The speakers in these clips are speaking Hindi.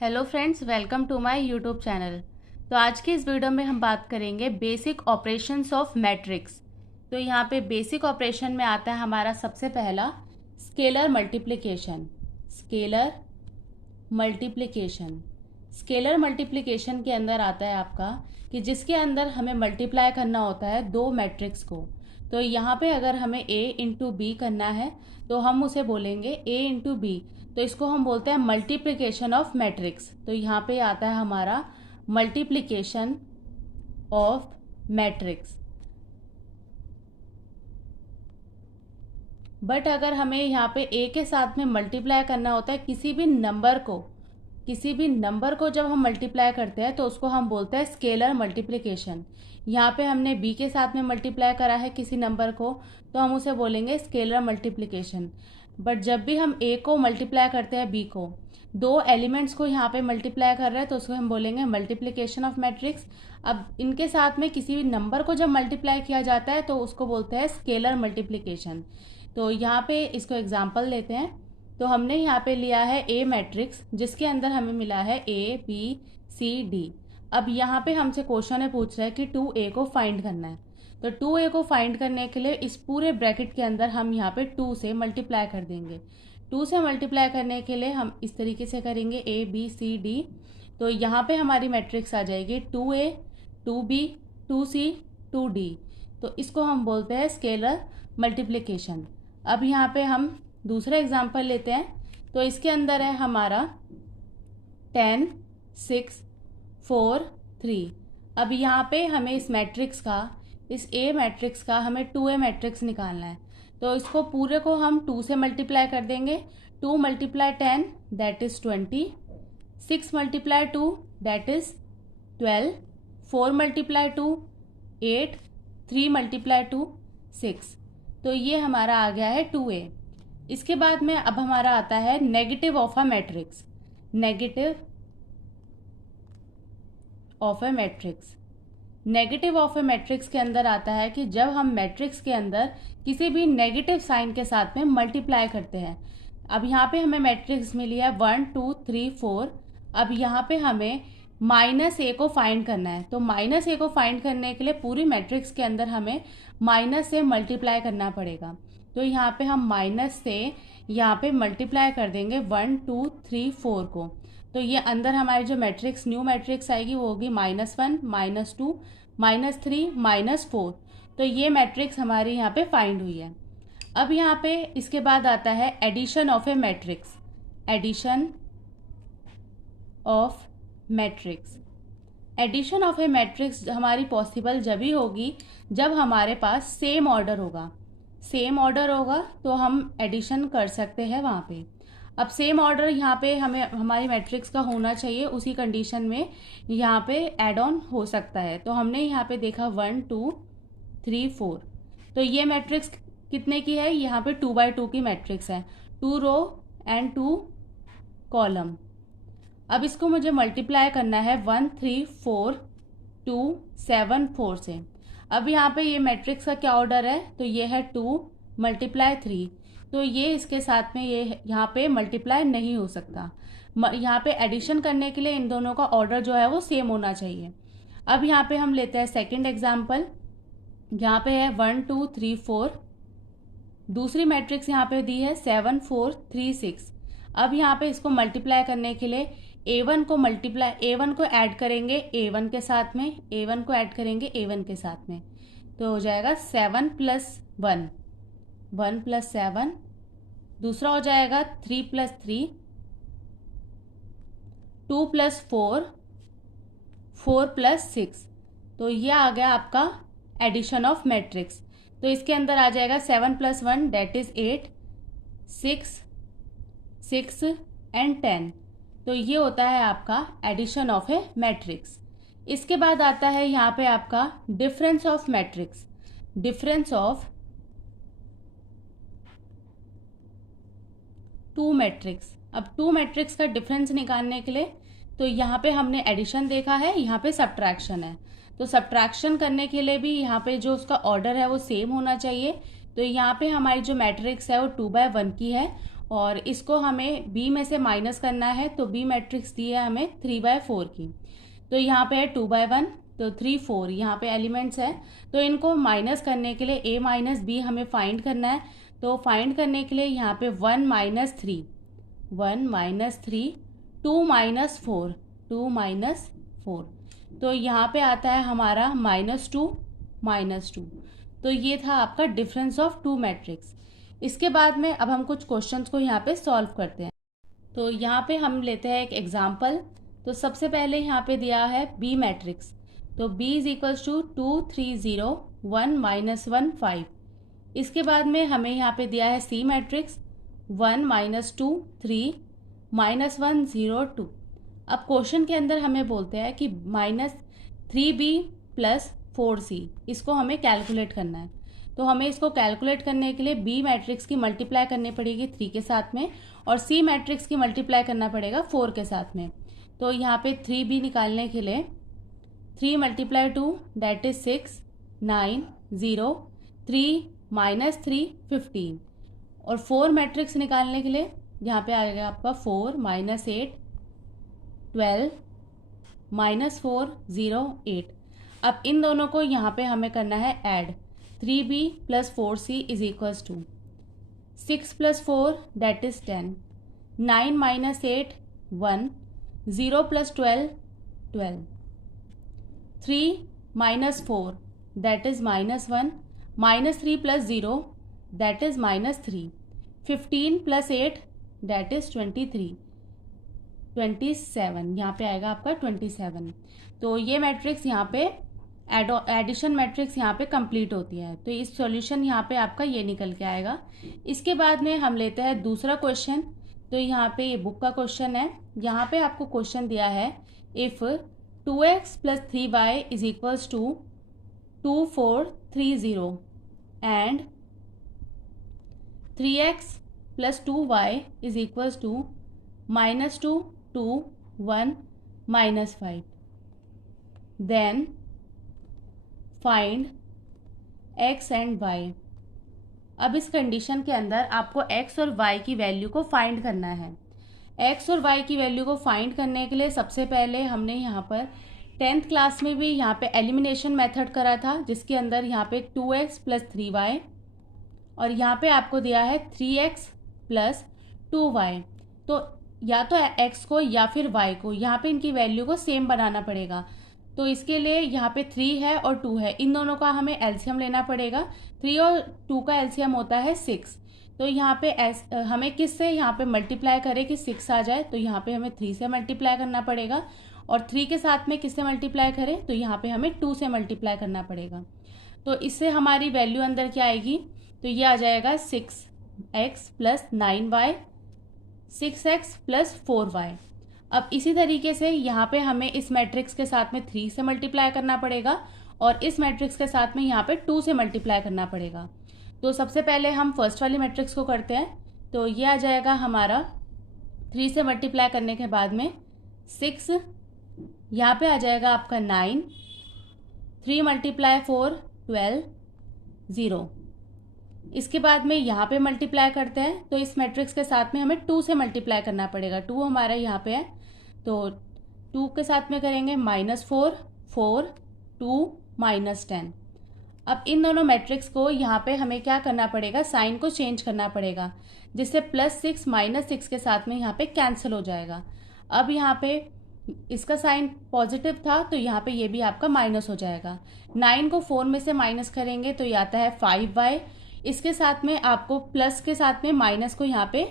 Hello friends, welcome to my YouTube channel. तो आज की इस वीडियो में हम बात करेंगे बेसिक ऑपरेशंस ऑफ मैट्रिक्स। तो यहाँ पे बेसिक ऑपरेशन में आता है हमारा सबसे पहला scalar multiplication. Scalar multiplication scalar multiplication के अंदर आता है आपका कि जिसके अंदर हमें मल्टीप्लाई करना होता है दो मैट्रिक्स को। तो यहाँ पे अगर हमें a इंटू बी करना है तो हम उसे बोलेंगे a इंटू बी। तो इसको हम बोलते हैं मल्टीप्लिकेशन ऑफ मैट्रिक्स। तो यहाँ पे आता है हमारा मल्टीप्लिकेशन ऑफ मैट्रिक्स। बट अगर हमें यहाँ पे a के साथ में मल्टीप्लाई करना होता है किसी भी नंबर को जब हम मल्टीप्लाई करते हैं तो उसको हम बोलते हैं स्केलर मल्टीप्लिकेशन। यहाँ पे हमने b के साथ में मल्टीप्लाई करा है किसी नंबर को तो हम उसे बोलेंगे स्केलर मल्टीप्लिकेशन। बट जब भी हम a को मल्टीप्लाई करते हैं b को, दो एलिमेंट्स को यहाँ पे मल्टीप्लाई कर रहे हैं तो उसको हम बोलेंगे मल्टीप्लिकेशन ऑफ मैट्रिक्स। अब इनके साथ में किसी भी नंबर को जब मल्टीप्लाई किया जाता है तो उसको बोलते हैं स्केलर मल्टीप्लिकेशन। तो यहाँ पे इसको एग्जाम्पल लेते हैं। तो हमने यहाँ पे लिया है ए मैट्रिक्स जिसके अंदर हमें मिला है ए बी सी डी। अब यहाँ पे हमसे क्वेश्चन है पूछ रहा है कि 2a को फाइंड करना है। तो 2a को फाइंड करने के लिए इस पूरे ब्रैकेट के अंदर हम यहाँ पे 2 से मल्टीप्लाई कर देंगे। 2 से मल्टीप्लाई करने के लिए हम इस तरीके से करेंगे a b c d। तो यहाँ पे हमारी मैट्रिक्स आ जाएगी 2a 2b 2c 2d। तो इसको हम बोलते हैं स्केलर मल्टीप्लिकेशन। अब यहाँ पे हम दूसरा एग्जाम्पल लेते हैं। तो इसके अंदर है हमारा 10 6 4 3। अब यहाँ पे हमें इस ए मैट्रिक्स का हमें 2a मैट्रिक्स निकालना है। तो इसको पूरे को हम 2 से मल्टीप्लाई कर देंगे। 2 multiply 10 that is 20। 6 multiply 2 that is 12। 4 multiply 2 8। 3 multiply 2 6। तो ये हमारा आ गया है 2a। इसके बाद में अब हमारा आता है negative of a matrix. Negative of a matrix. Negative of a matrix के अंदर आता है कि जब हम मैट्रिक्स के अंदर किसी भी नेगेटिव साइन के साथ में मल्टीप्लाई करते हैं। अब यहाँ पे हमें मैट्रिक्स मिली है 1 2 3 4। अब यहाँ पे हमें -a को फाइंड करना है। तो -a को फाइंड करने के लिए पूरी मैट्रिक्स के अंदर हमें माइनस से मल्टीप्लाई करना पड़ेगा। तो यहाँ पे हम माइनस से यहाँ पे मल्टीप्लाई कर देंगे 1 2 3 4 को। तो ये अंदर हमारी जो मैट्रिक्स न्यू मैट्रिक्स आएगी वो होगी -1 -2 -3 -4। तो ये मैट्रिक्स हमारी यहाँ पे फाइंड हुई है। अब यहाँ पे इसके बाद आता है addition of a matrix. Addition of matrix. Addition of a matrix हमारी पॉसिबल जब ही होगी जब हमारे पास सेम ऑर्डर होगा। सेम ऑर्डर होगा तो हम एडिशन कर सकते हैं वहाँ पे। अब सेम ऑर्डर यहाँ पे हमें हमारी मैट्रिक्स का होना चाहिए, उसी कंडीशन में यहाँ पे एड ऑन हो सकता है। तो हमने यहाँ पे देखा 1 2 3 4। तो ये मैट्रिक्स कितने की है? यहाँ पे 2 by 2 की मैट्रिक्स है, 2 रो एंड 2 कॉलम। अब इसको मुझे मल्टीप्लाई करना है 1 3 4 2 7 4 से। अब यहाँ पे ये मैट्रिक्स का क्या ऑर्डर है? तो ये है 2 मल्टीप्लाई 3। तो ये इसके साथ में ये यहाँ पे मल्टीप्लाई नहीं हो सकता। यहाँ पे एडिशन करने के लिए इन दोनों का ऑर्डर जो है वो सेम होना चाहिए। अब यहाँ पे हम लेते हैं सेकंड एग्जाम्पल। यहाँ पे है 1 2 3 4। दूसरी मैट्रिक्स यहाँ पे दी है 7 4 3 6। अब यहाँ पे इसको मल्टीप्लाई करने के लिए a1 को ऐड करेंगे a1 के साथ में, a1 को ऐड करेंगे a1 के साथ में। तो हो जाएगा 7 + 1 1 + 7। दूसरा हो जाएगा 3 + 3 2 + 4 4 + 6। तो ये आ गया आपका एडिशन ऑफ मैट्रिक्स। तो इसके अंदर आ जाएगा 7 + 1 दैट इज 8 6 6 एंड 10। तो ये होता है आपका एडिशन ऑफ ए मैट्रिक्स। इसके बाद आता है यहाँ पे आपका difference of matrix. Difference of two matrix. अब टू मैट्रिक्स का डिफरेंस निकालने के लिए तो यहाँ पे हमने एडिशन देखा है, यहाँ पे सब्ट्रैक्शन है। तो सब्ट्रैक्शन करने के लिए भी यहाँ पे जो उसका ऑर्डर है वो सेम होना चाहिए। तो यहाँ पे हमारी जो मैट्रिक्स है वो 2 by 1 की है और इसको हमें बी में से माइनस करना है, तो बी मैट्रिक्स दी है हमें 3/4 की। तो यहाँ पे है 2/1, तो 3 4 यहाँ पे एलिमेंट्स है। तो इनको माइनस करने के लिए ए माइनस बी हमें फाइंड करना है। तो फाइंड करने के लिए यहाँ पे 1 - 3, 1 - 3, 2 - 4, 2 - 4, तो यहाँ पे आता है हमारा -2 -2। तो ये था आपका डिफरेंस ऑफ टू मैट्रिक्स। इसके बाद में अब हम कुछ क्वेश्चंस को यहाँ पे सॉल्व करते हैं। तो यहाँ पे हम लेते हैं एक एग्जांपल। तो सबसे पहले यहाँ पे दिया है बी मैट्रिक्स। तो B = 2 3 0 1 - 1 5। इसके बाद में हमें यहाँ पे दिया है सी मैट्रिक्स 1 - 2 3 -1 0 2। अब क्वेश्चन के अंदर हमें बोलते हैं कि -3B + 4C, इसको हमें कैलकुलेट करना है। तो हमें इसको कैलकुलेट करने के लिए बी मैट्रिक्स की मल्टीप्लाई करनी पड़ेगी 3 के साथ में, और सी मैट्रिक्स की मल्टीप्लाई करना पड़ेगा 4 के साथ में। तो यहाँ पे 3B निकालने के लिए 3 × 2 दैट इज 6 9 0 3 - 3 15। और 4 मैट्रिक्स निकालने के लिए यहाँ पे आएगा आपका 4 - 8 12 -4 0 8। अब इन दोनों को यहाँ पे हमें करना है add. 3B + 4C = 6 + 4 that is 10, 9 - 8 1, 0 + 12 12, 3 - 4 that is -1, -3 + 0 that is -3, 15 + 8 that is 23 27, यहाँ पे आएगा आपका 27। तो ये मैट्रिक्स यहाँ पे एडिशन मैट्रिक्स यहाँ पे कंप्लीट होती है। तो इस सॉल्यूशन यहाँ पे आपका ये निकल के आएगा। इसके बाद में हम लेते हैं दूसरा क्वेश्चन। तो यहाँ पे ये बुक का क्वेश्चन है। यहाँ पे आपको क्वेश्चन दिया है if 2x + 3y = 2 4 3 0 and 3x + 2y = -2 2 1 -5, then find x and y। अब इस कंडीशन के अंदर आपको x और y की वैल्यू को फाइंड करना है। x और y की वैल्यू को फाइंड करने के लिए सबसे पहले हमने यहाँ पर 10th क्लास में भी यहाँ पे एलिमिनेशन मेथड करा था, जिसके अंदर यहाँ पे 2x + 3y और यहाँ पे आपको दिया है 3x + 2y। तो या तो x को या फिर y को यहाँ पे इनकी वैल्यू को सेम बनाना पड़ेगा। तो इसके लिए यहाँ पे 3 है और 2 है, इन दोनों का हमें एलसीएम लेना पड़ेगा। 3 और 2 का एलसीएम होता है 6। तो यहाँ पे हमें किस से यहाँ पे मल्टीप्लाई करें कि 6 आ जाए, तो यहाँ पे हमें 3 से मल्टीप्लाई करना पड़ेगा। और 3 के साथ में किससे मल्टीप्लाई करें, तो यहाँ पे हमें 2 से मल्टीप्लाई करना पड़ेगा। तो इससे हमारी वैल्यू अंदर क्या आएगी, तो ये आ जाएगा 6x + 9y, 6x + 4y। अब इसी तरीके से यहाँ पे हमें इस मैट्रिक्स के साथ में 3 से मल्टीप्लाई करना पड़ेगा और इस मैट्रिक्स के साथ में यहाँ पे 2 से मल्टीप्लाई करना पड़ेगा। तो सबसे पहले हम फर्स्ट वाली मैट्रिक्स को करते हैं। तो ये आ जाएगा हमारा 3 से मल्टीप्लाई करने के बाद में 6, यहाँ पे आ जाएगा आपका 9, 3 × 4 12 0। इसके बाद में यहाँ पे मल्टीप्लाई करते हैं, तो इस मैट्रिक्स के साथ में हमें 2 से मल्टीप्लाई करना पड़ेगा। 2 हमारा यहाँ पे है, तो 2 के साथ में करेंगे -4 4 2 -10। अब इन दोनों मैट्रिक्स को यहाँ पे हमें क्या करना पड़ेगा, साइन को चेंज करना पड़ेगा, जिससे +6 -6 के साथ में यहाँ पे कैंसिल हो जाएगा। अब यहाँ पे इसका साइन पॉजिटिव था, तो यहाँ पे ये भी आपका माइनस हो जाएगा। 9 को 4 में से माइनस करेंगे तो ये आता है 5y। इसके साथ में आपको प्लस के साथ में माइनस को यहाँ पे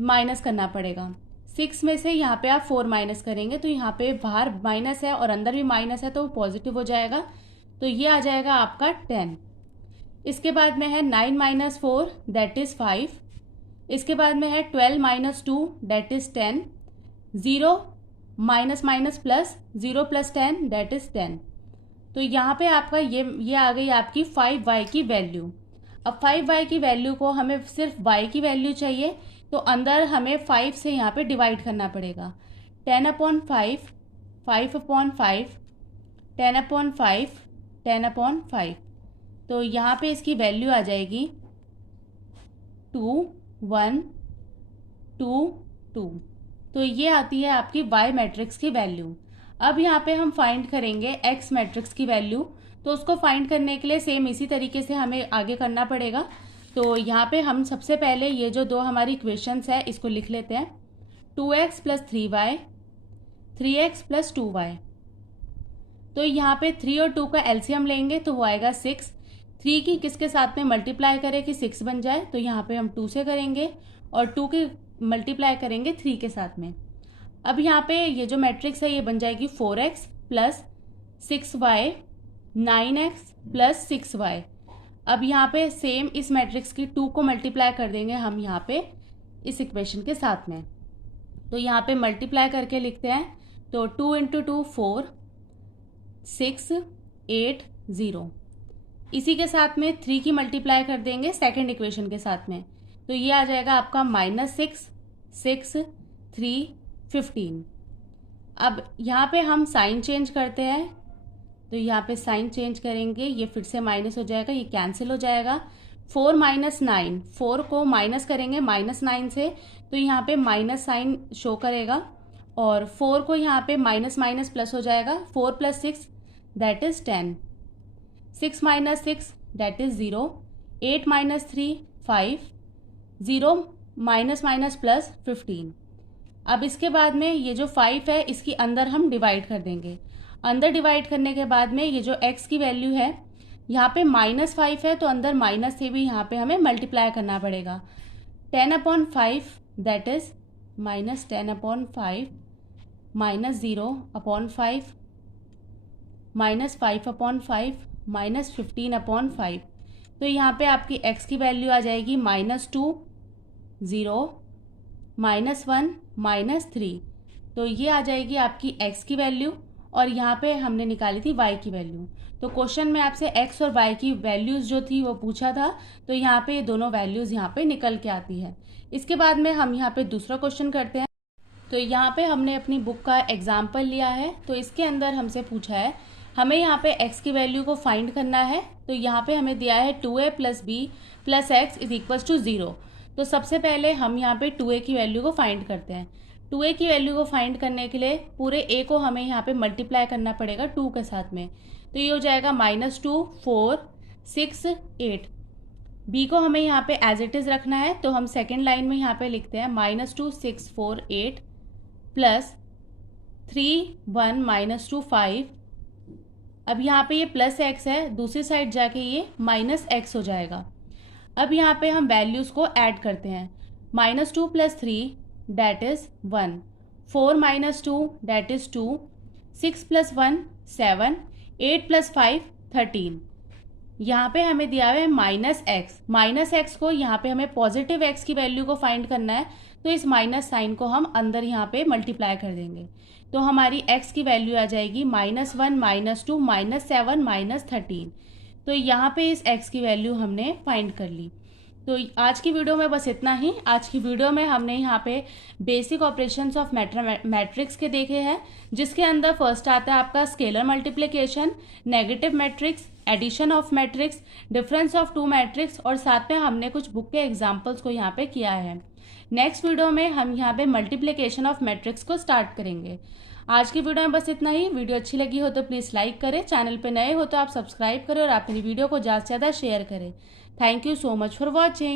माइनस करना पड़ेगा। 6 में से यहाँ पे आप 4 माइनस करेंगे तो यहाँ पे बाहर माइनस है और अंदर भी माइनस है, तो वो पॉजिटिव हो जाएगा। तो ये आ जाएगा आपका 10। इसके बाद में है 9 - 4 दैट इज़ 5। इसके बाद में है 12 - 2 that is 10, 0 - plus 0 + 10 that is 10। तो यहाँ पे आपका ये आ गई आपकी 5y की वैल्यू। अब 5y की वैल्यू को हमें सिर्फ y की वैल्यू चाहिए, तो अंदर हमें 5 से यहाँ पे डिवाइड करना पड़ेगा। 10/5 5/5 10/5 10/5। तो यहाँ पे इसकी वैल्यू आ जाएगी 2 1 2 2। तो ये आती है आपकी y मैट्रिक्स की वैल्यू। अब यहाँ पे हम फाइंड करेंगे x मैट्रिक्स की वैल्यू। तो उसको फाइंड करने के लिए सेम इसी तरीके से हमें आगे करना पड़ेगा। तो यहाँ पे हम सबसे पहले ये जो दो हमारी इक्वेशंस है इसको लिख लेते हैं। 2x plus 3y, 3x plus 2y। तो यहाँ पे 3 और 2 का एलसीएम लेंगे तो वो आएगा 6। 3 की किसके साथ में मल्टीप्लाई करें कि 6 बन जाए, तो यहाँ पे हम 2 से करेंगे और 2 की मल्टीप्लाई करेंगे 3 के साथ में। अब यहाँ पे ये जो मैट्रिक्स है ये बन जाएगी 4x plus 6y, 9x plus 6y। अब यहाँ पे सेम इस मैट्रिक्स की 2 को मल्टीप्लाई कर देंगे हम यहाँ पे इस इक्वेशन के साथ में। तो यहाँ पे मल्टीप्लाई करके लिखते हैं। तो 2 इंटू 2 4, 6 8 0। इसी के साथ में 3 की मल्टीप्लाई कर देंगे सेकेंड इक्वेशन के साथ में। तो ये आ जाएगा आपका -6 6 3 15। अब यहाँ पे हम साइन चेंज करते हैं। तो यहाँ पे साइन चेंज करेंगे, ये फिर से माइनस हो जाएगा, ये कैंसिल हो जाएगा। 4 माइनस 9, 4 को माइनस करेंगे -9 से, तो यहाँ पे माइनस साइन शो करेगा। और 4 को यहाँ पे माइनस माइनस प्लस हो जाएगा। 4 plus 6 that is 10। 6 minus 6 that is 0। 8 minus 3 5। 0 minus minus plus 15। अब इसके बाद में ये जो 5 है इसकी अंदर हम डिवाइड कर देंगे। अंदर डिवाइड करने के बाद में ये जो x की वैल्यू है यहाँ पे -5 है, तो अंदर माइनस से भी यहाँ पे हमें मल्टीप्लाई करना पड़ेगा। 10/5 दैट इज -10/5 -0/5 -5/5 -15/5। तो यहाँ पे आपकी x की वैल्यू आ जाएगी -2 0 -1 -3। तो ये आ जाएगी आपकी x की वैल्यू और यहाँ पे हमने निकाली थी y की वैल्यू। तो क्वेश्चन में आपसे x और y की वैल्यूज़ जो थी वो पूछा था, तो यहाँ पे ये दोनों वैल्यूज़ यहाँ पे निकल के आती है। इसके बाद में हम यहाँ पे दूसरा क्वेश्चन करते हैं। तो यहाँ पे हमने अपनी बुक का एग्जाम्पल लिया है। तो इसके अंदर हमसे पूछा है हमें यहाँ पे x की वैल्यू को फाइंड करना है। तो यहाँ पे हमें दिया है 2a plus b plus x is equal to 0। तो सबसे पहले हम यहाँ पे 2a की वैल्यू को फाइंड करते हैं। 2a की वैल्यू को फाइंड करने के लिए पूरे a को हमें यहाँ पे मल्टीप्लाई करना पड़ेगा 2 के साथ में। तो ये हो जाएगा -2 4 6 8। b को हमें यहाँ पे एज इट इज़ रखना है, तो हम सेकेंड लाइन में यहाँ पे लिखते हैं -2 6 4 8 प्लस 3 1 -2 5। अब यहाँ पे ये प्लस x है, दूसरी साइड जाके ये -x हो जाएगा। अब यहाँ पे हम वैल्यूज़ को ऐड करते हैं। -2 plus 3 that is 1, 4 minus 2 that is 2, 6 plus 1 7, 8 plus 5 13। यहाँ पे हमें दिया हुआ है -x को यहाँ पे हमें पॉजिटिव x की वैल्यू को फाइंड करना है, तो इस माइनस साइन को हम अंदर यहाँ पे मल्टीप्लाई कर देंगे। तो हमारी x की वैल्यू आ जाएगी -1 -2 -7 -13। तो यहाँ पे इस x की वैल्यू हमने फाइंड कर ली। तो आज की वीडियो में बस इतना ही। आज की वीडियो में हमने यहाँ पे बेसिक ऑपरेशंस ऑफ मैट्रिक्स के देखे हैं, जिसके अंदर फर्स्ट आता है आपका scalar multiplication, negative matrix, addition of matrix, difference of 2 matrix, और साथ में हमने कुछ बुक के एग्जाम्पल्स को यहाँ पे किया है। नेक्स्ट वीडियो में हम यहाँ पे मल्टीप्लिकेशन ऑफ मैट्रिक्स को स्टार्ट करेंगे। आज की वीडियो में बस इतना ही। वीडियो अच्छी लगी हो तो प्लीज़ लाइक करें, चैनल पे नए हो तो आप सब्सक्राइब करें और अपनी वीडियो को ज़्यादा से ज़्यादा शेयर करें। Thank you so much for watching.